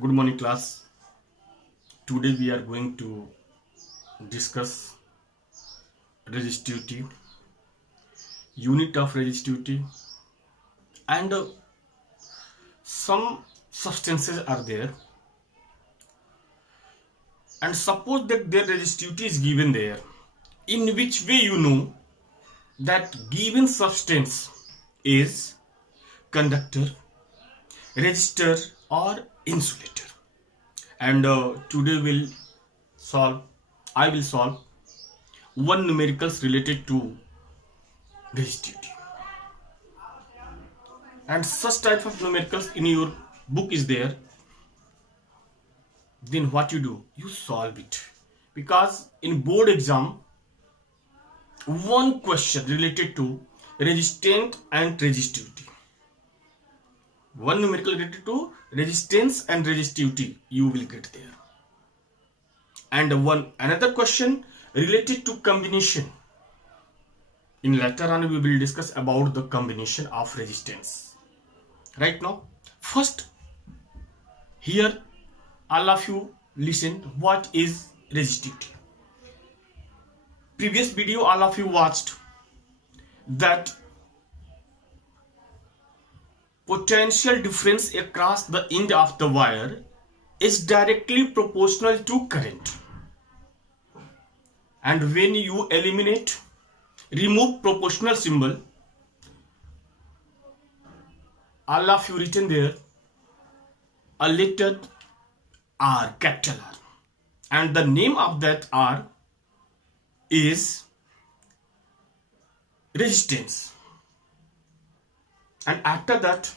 Good morning, class. Today we are going to discuss resistivity, unit of resistivity, and some substances are there. And suppose that their resistivity is given there. In which way you know that given substance is conductor, resistor, or insulator? And today I will solve one numericals related to resistivity. And such type of numericals in your book is there. Then what you do? You solve it. Because in board exam, one question related to resistance and resistivity. One numerical related to resistance and resistivity you will get there. And another question related to combination. In later on we will discuss about the combination of resistance. Right now, first here all of you listen what is resistivity. Previous video all of you watched that potential difference across the end of the wire is directly proportional to current. And when you remove proportional symbol, all of you written there a letter R, capital R, and the name of that R is resistance. And after that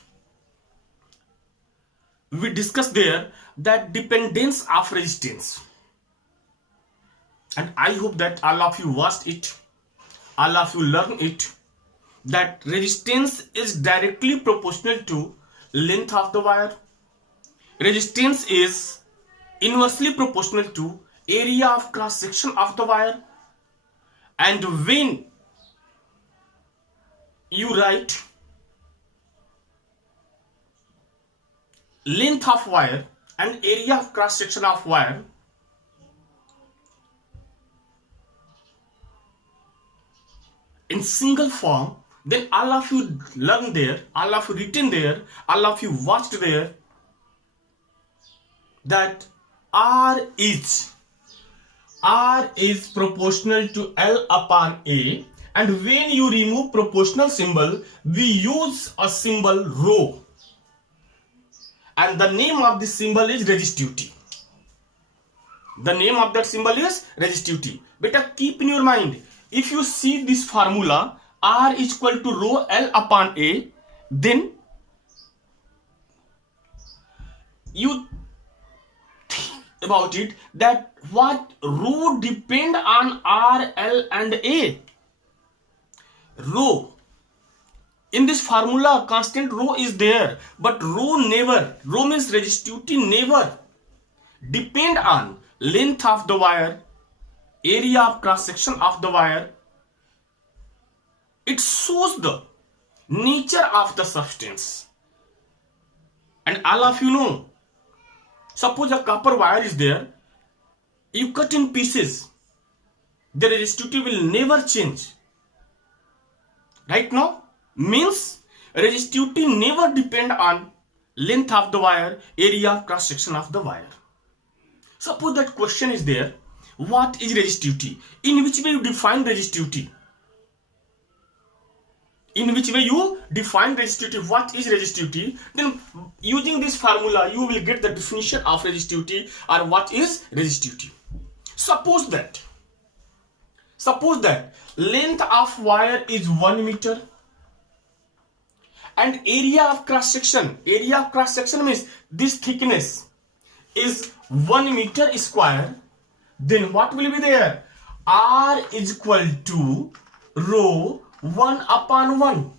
we discuss there that dependence of resistance. And I hope that all of you watched it, all of you learned it, that resistance is directly proportional to length of the wire. Resistance is inversely proportional to area of cross section of the wire. And when you write length of wire and area of cross section of wire, in single form, then all of you learn there, all of you written there, all of you watched there that R is proportional to L upon A, and when you remove proportional symbol we use a symbol rho, and the name of this symbol is resistivity. The name of that symbol is resistivity. Beta, keep in your mind, if you see this formula R is equal to rho L upon A, then you think about it that what rho depend on R, L and A. Rho, in this formula constant rho is there, but rho means resistivity never depend on length of the wire, area of cross section of the wire. It shows the nature of the substance. And all of you know, suppose a copper wire is there, you cut in pieces, the resistivity will never change. Right now, means resistivity never depend on length of the wire, area of cross section of the wire. Suppose that question is there, what is resistivity? In which way you define resistivity? In which way you define resistivity? What is resistivity? Then using this formula you will get the definition of resistivity or what is resistivity. Suppose that length of wire is 1 meter and area of cross section means this thickness is 1 meter square. Then what will be there? R is equal to rho 1 upon 1.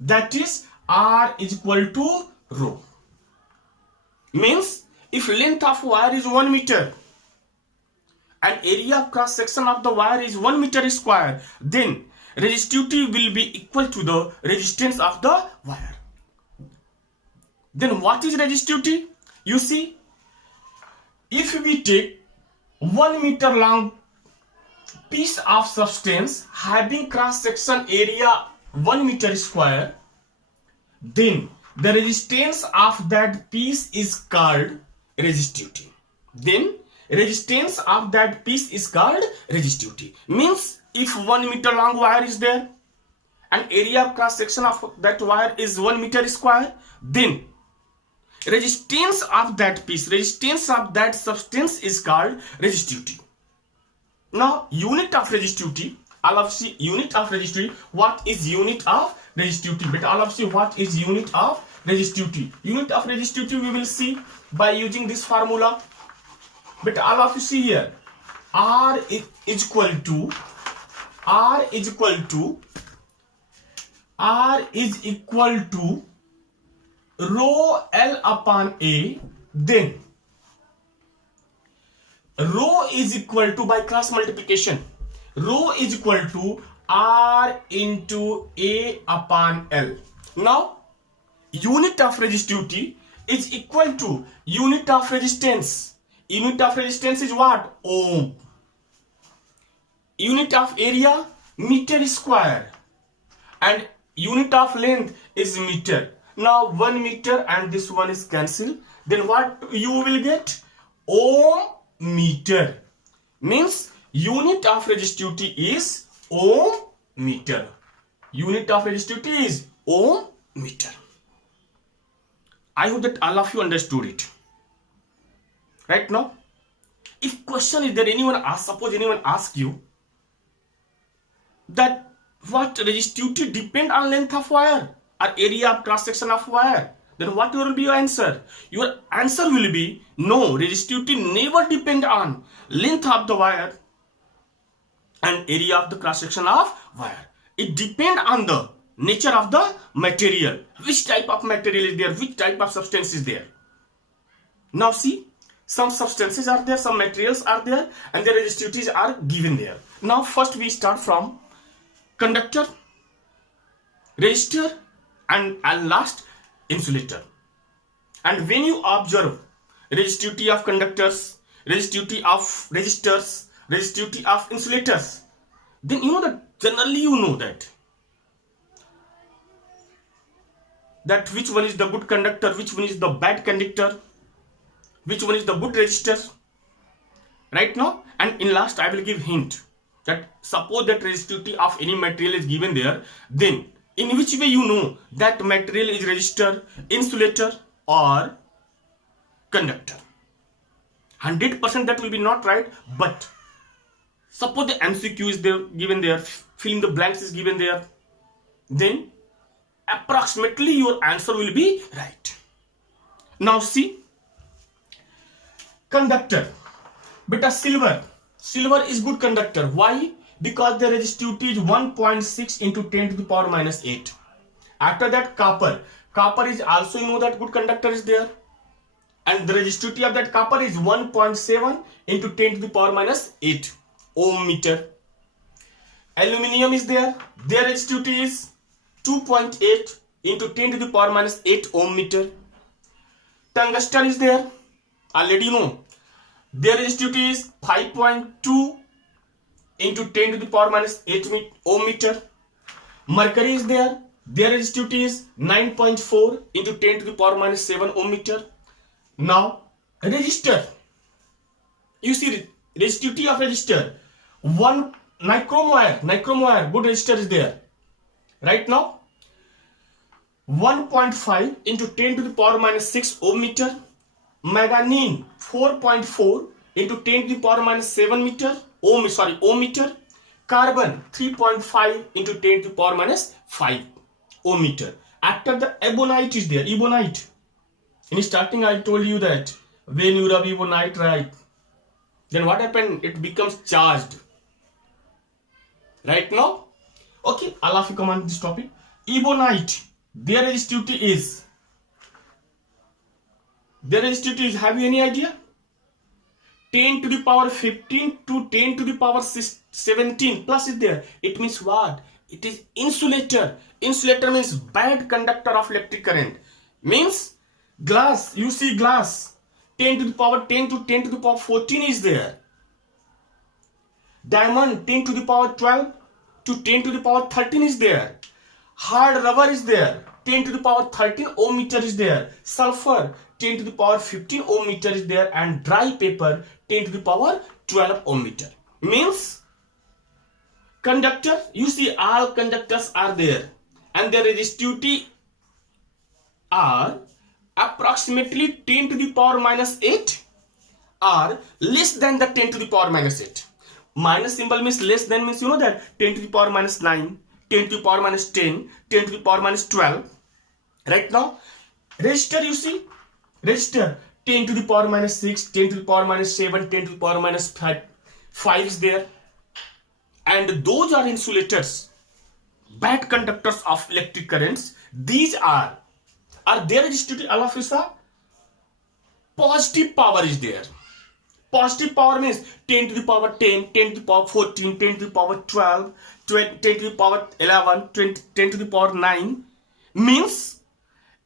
That is R is equal to rho. Means if length of wire is 1 meter and area of cross section of the wire is 1 meter square, then resistivity will be equal to the resistance of the wire. Then what is resistivity? You see, if we take 1 meter long piece of substance having cross section area 1 meter square, then the resistance of that piece is called resistivity. Then resistance of that piece is called resistivity. Means if 1 meter long wire is there and area of cross section of that wire is 1 meter square, then resistance of that piece, resistance of that substance is called resistivity. Now unit of resistivity, all of see unit of resistivity. What is unit of resistivity? But all of see what is unit of resistivity. Unit of resistivity we will see by using this formula. But all of you see here, R is equal to rho L upon A, then rho is equal to, by cross multiplication, rho is equal to R into A upon L. Now unit of resistivity is equal to unit of resistance. Unit of resistance is what? Ohm. Unit of area, meter square, and unit of length is meter. Now 1 meter and this one is cancelled. Then what you will get? Ohm meter. Means unit of resistivity is ohm meter. Unit of resistivity is ohm meter. I hope that all of you understood it. Right now, if question is there, suppose anyone ask you that what resistivity depend on length of wire or area of cross section of wire, then what will be your answer? Your answer will be no, resistivity never depend on length of the wire and area of the cross section of wire. It depend on the nature of the material, which type of material is there, which type of substance is there. Now see, some substances are there, some materials are there, and their resistivities are given there. Now first we start from conductor, resistor, and last insulator. And when you observe resistivity of conductors, resistivity of resistors, resistivity of insulators, then you know that generally you know that which one is the good conductor, which one is the bad conductor, which one is the good resistor. Right now, and in last I will give hint that suppose that resistivity of any material is given there, then in which way you know that material is resistor, insulator or conductor. 100% that will be not right, but suppose the MCQ is there given there, filling the blanks is given there, then approximately your answer will be right. Now see, conductor, beta silver is good conductor. Why? Because the resistivity is 1.6 into 10 to the power minus 8. After that, copper is also, you know, that good conductor is there, and the resistivity of that copper is 1.7 into 10 to the power minus 8 ohm meter. Aluminium is there, their resistivity is 2.8 into 10 to the power minus 8 ohm meter. Tungsten is there, already you know, their resistivity is 5.2 into 10 to the power minus 8 ohm meter. Mercury is there, their resistivity is 9.4 into 10 to the power minus 7 ohm meter. Now resistor, you see resistivity of resistor, one nichrome wire, good resistor is there. Right now 1.5 into 10 to the power minus 6 ohm meter. Manganese 4.4 into 10 to the power minus 7 ohm meter. Carbon 3.5 into 10 to the power minus 5 ohm meter. After the ebonite is there, ebonite. In starting I told you that when you rub ebonite, right, then what happened? It becomes charged. Right now, okay, all of you come on this topic. Ebonite, their resistivity is, have you any idea? 10 to the power 15 to 10 to the power 17 plus is there. It means what? It is insulator. Insulator means bad conductor of electric current. Means glass, you see glass, 10 to the power 10 to 10 to the power 14 is there. Diamond 10 to the power 12 to 10 to the power 13 is there. Hard rubber is there, 10 to the power 13 ohm meter is there. Sulfur 10 to the power 15 ohm meter is there, and dry paper 10 to the power 12 ohm meter. Means conductor, you see all conductors are there and their resistivity are approximately 10 to the power minus 8 or less than the 10 to the power minus 8. Minus symbol means less than, means you know that 10 to the power minus 9, 10 to the power minus 10, 10 to the power minus 12. Right now, resistor, you see, resistor 10 to the power minus 6, 10 to the power minus 7, 10 to the power minus 5 is there. And those are insulators, bad conductors of electric currents. These are their resistivity, all of you saw. Positive power is there. Positive power means 10 to the power 10, 10 to the power 14, 10 to the power 12, 10 to the power 11, 10 to the power 9. Means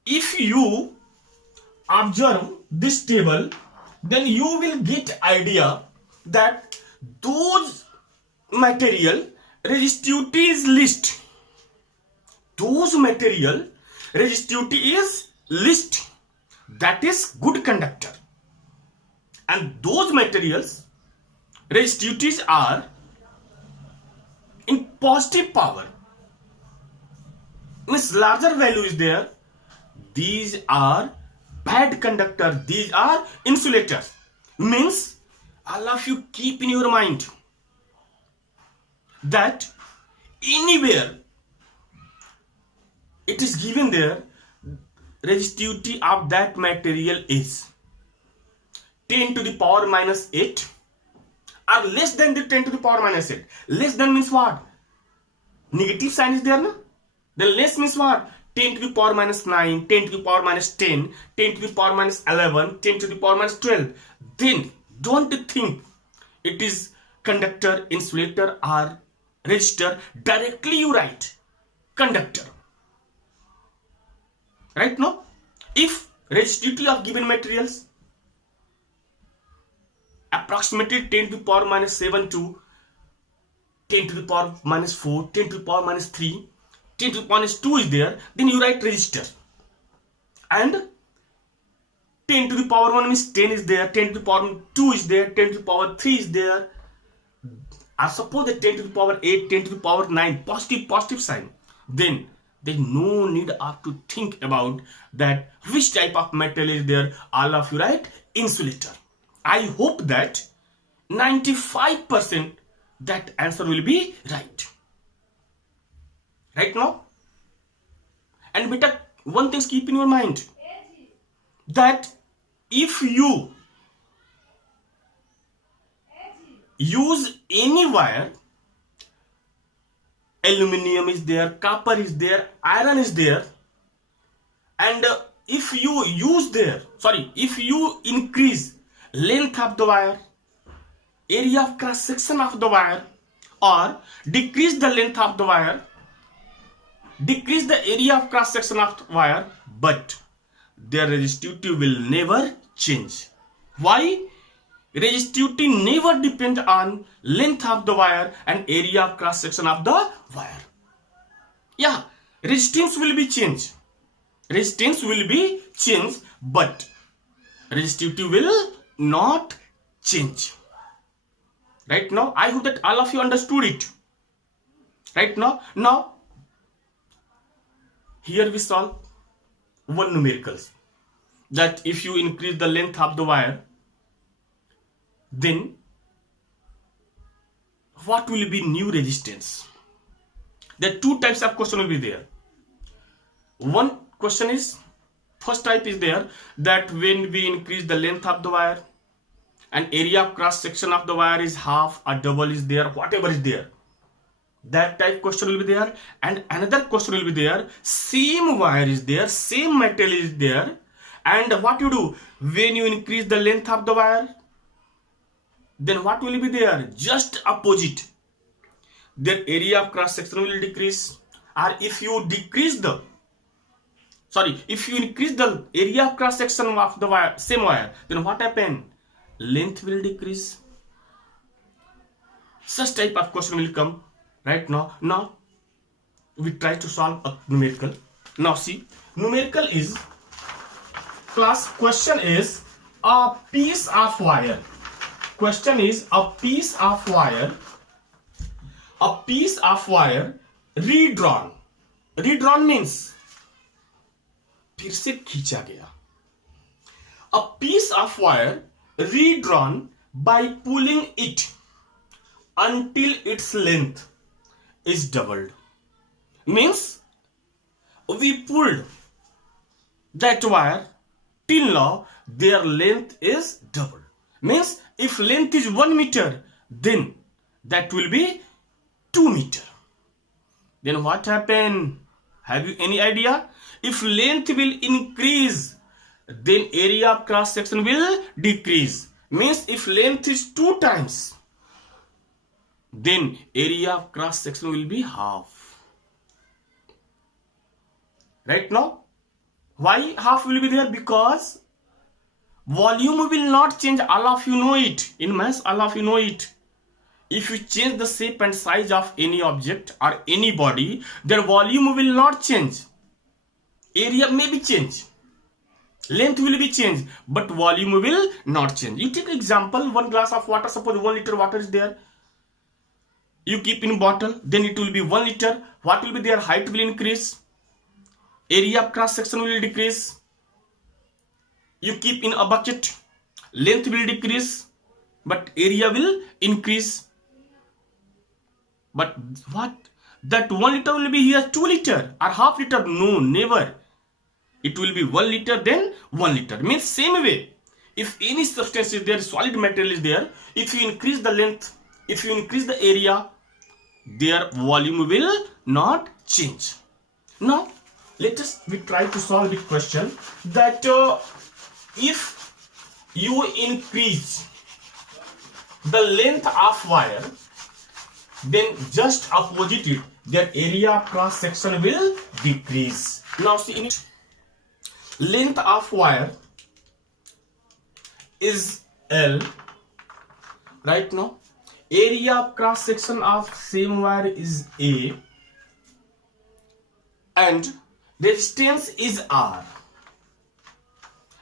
if you observe this table, then you will get idea that those material resistivity is least. Those material resistivity is least. That is good conductor. And those materials resistivities are in positive power, means larger value is there. These are bad conductor, these are insulators. Means all of you keep in your mind that anywhere it is given there, resistivity of that material is 10 to the power minus 8 or less than the 10 to the power minus 8. Less than means what? Negative sign is there, no? Then less means what? 10 to the power minus 9, 10 to the power minus 10, 10 to the power minus 11, 10 to the power minus 12. Then don't think it is conductor, insulator or resistor. Directly you write conductor. Right now, if resistivity of given materials approximately 10 to the power minus 7 to 10 to the power minus 4, 10 to the power minus 3, 10 to the power minus 2 is there, then you write resistor. And 10 to the power 1 means 10 is there, 10 to the power 2 is there, 10 to the power 3 is there. I suppose that 10 to the power 8, 10 to the power 9, positive sign. Then there is no need of to think about that which type of metal is there. All of you write insulator. I hope that 95% that answer will be right. Right now? And beta, one thing keep in your mind that if you use any wire, aluminum is there, copper is there, iron is there, and if you increase length of the wire, area of cross section of the wire, or decrease the length of the wire, decrease the area of cross section of the wire, but their resistivity will never change. Why? Resistivity never depends on length of the wire and area of cross section of the wire. Yeah, resistance will be changed. Resistance will be changed, but resistivity will not change. Right now, I hope that all of you understood it. Right now, here we solve one numericals, that if you increase the length of the wire, then what will be new resistance? There are two types of question will be there. One question is, first type is there, that when we increase the length of the wire and area of cross section of the wire is half or double is there, whatever is there, that type question will be there. And another question will be there, same wire is there, same metal is there, and what you do when you increase the length of the wire, then what will be there? Just opposite. Their area of cross section will decrease. Or if you decrease the, sorry, if you increase the area of cross section of the wire, same wire, then what happen? Length will decrease. Such type of question will come right now. Now we try to solve a numerical. Now see, numerical is, class, question is a piece of wire. Question is a piece of wire. A piece of wire redrawn. Redrawn means फिर से खींचा गया. A piece of wire redrawn by pulling it until its length is doubled. Means we pulled that wire till now their length is doubled. Means if length is 1 meter, then that will be 2 meter. Then what happened? Have you any idea? If length will increase, then area of cross section will decrease. Means if length is 2 times, then area of cross section will be half. Right now, why half will be there? Because volume will not change. All of you know it. In mass, all of you know it. If you change the shape and size of any object or any body, their volume will not change. Area may be changed. Length will be changed, but volume will not change. You take example, 1 glass of water, suppose 1 liter water is there. You keep in bottle, then it will be 1 liter. What will be their height will increase. Area of cross section will decrease. You keep in a bucket, length will decrease, but area will increase. But what? That 1 liter will be here 2 liter or half liter? No, never. It will be 1 liter, then 1 liter. Means same way. If any substance is there, solid material is there, if you increase the length, if you increase the area, their volume will not change. Now, we try to solve the question that if you increase the length of wire, then just opposite it, their area of cross section will decrease. Now see, in length of wire is L. Right now, area of cross section of same wire is A, and resistance is R.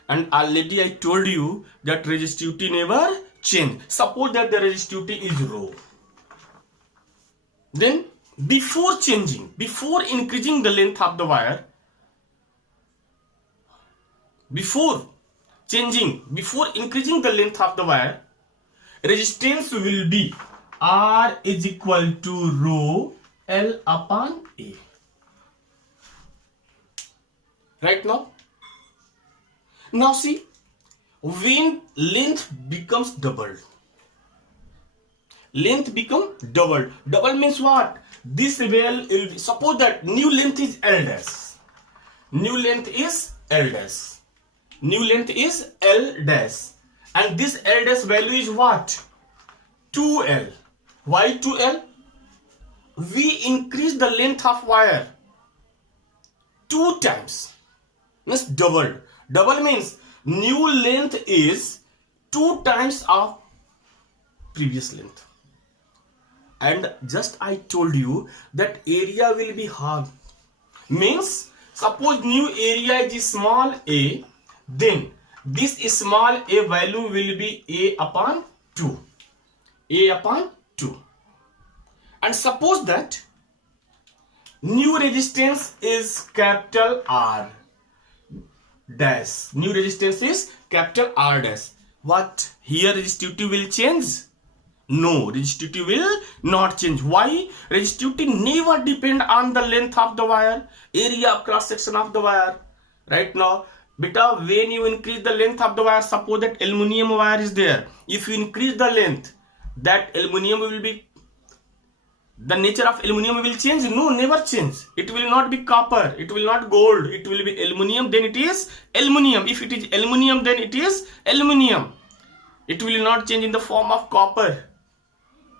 And already I told you that resistivity never change. Suppose that the resistivity is rho. Then before changing, before increasing the length of the wire, before increasing the length of the wire, resistance will be R is equal to rho L upon A. Right now? Now see, when length becomes doubled, length become doubled. Double means what? This will be, suppose that new length is L dash. New length is L dash. New length is L dash. And this L dash value is what? 2L. Why 2L? We increase the length of wire 2 times. Means doubled. Double means new length is 2 times of previous length. And just I told you that area will be half. Means suppose new area is small a, then this small a value will be a upon 2. A upon 2. And suppose that new resistance is capital R dash. New resistance is capital R dash. What? Here resistivity will change? No, resistivity will not change. Why? Resistivity never depend on the length of the wire, area of cross section of the wire. Right now, beta, when you increase the length of the wire, suppose that aluminum wire is there. If you increase the length, that aluminum will be, the nature of aluminum will change? No, never change. It will not be copper, it will not gold, it will be aluminum, then it is aluminum. If it is aluminum, then it is aluminum. It will not change in the form of copper.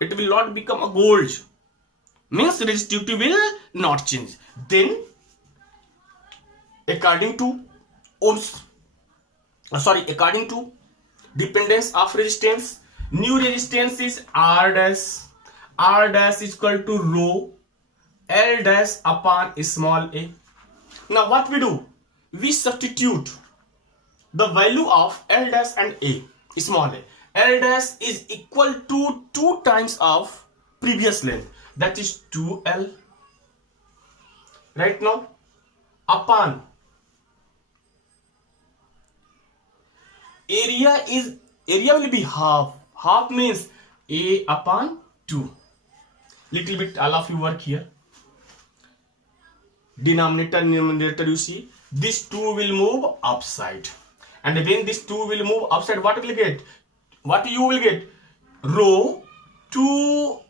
It will not become a gold. Means resistivity will not change. Then according to ohms, according to dependence of resistance, new resistance is R dash. R dash is equal to rho L dash upon small a. Now what we do? We substitute the value of L dash and A, small a. L dash is equal to 2 times of previous length, that is 2L. Right now, upon area will be half. Half means A upon 2. Little bit all of you work here. Denominator, numerator, you see this 2 will move upside, and when this 2 will move upside, what will get? What you will get? Rho 2L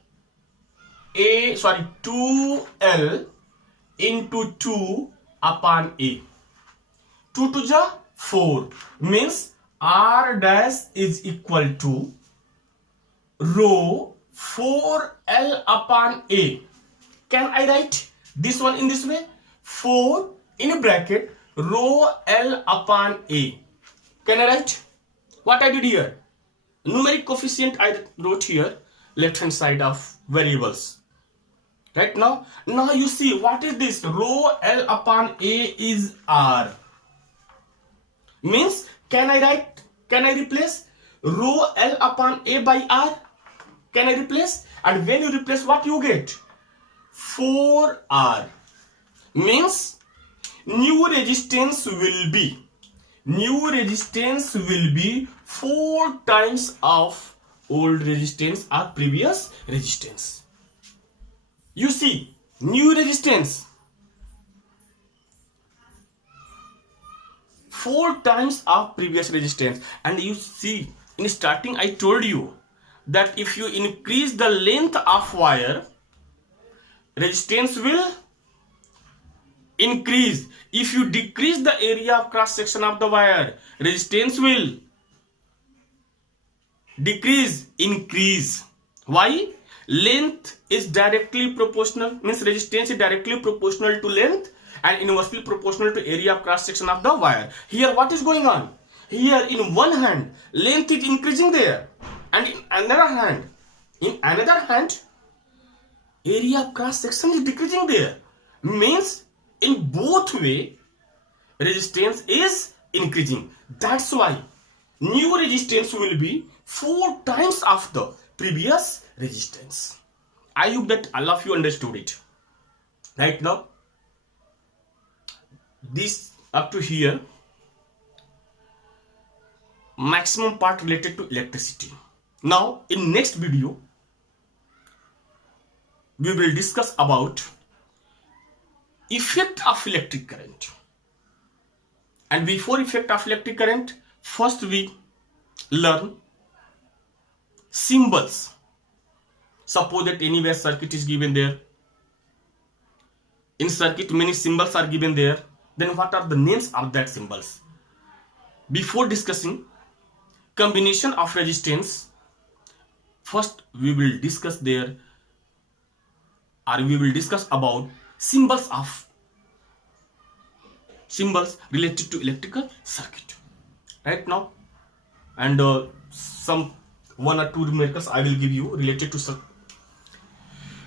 into 2 upon A. 2 to the 4 means R dash is equal to rho 4L upon A. Can I write this one in this way? 4 in bracket rho L upon A. Can I write? What I did here? Numeric coefficient I wrote here, left hand side of variables. Right now you see what is this? Rho L upon A is R. Means can I replace rho L upon A by R? Can I replace? And when you replace, what you get? 4R. Means new resistance will be 4 times of old resistance or previous resistance. You see, new resistance 4 times of previous resistance. And you see, in starting I told you that if you increase the length of wire, resistance will increase. If you decrease the area of cross section of the wire, resistance will increase. Why? Length is directly proportional, means resistance is directly proportional to length and inversely proportional to area of cross section of the wire. Here what is going on? Here in one hand length is increasing there, and in another hand area of cross section is decreasing there. Means in both way resistance is increasing. That's why new resistance will be 4 times of the previous resistance. I hope that all of you understood it. Right now, this up to here, maximum part related to electricity. Now in next video we will discuss about effect of electric current. And before effect of electric current, first we learn symbols. Suppose that anywhere circuit is given there. In circuit many symbols are given there. Then what are the names of that symbols? Before discussing combination of resistance, first we will discuss about symbols related to electrical circuit. Right now, and some 1 or 2 numericals I will give you related to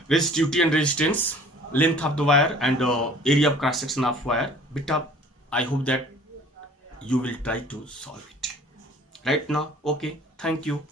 resistivity and resistance, length of the wire, and area of cross section of wire. Beta, I hope that you will try to solve it. Right now, okay, thank you.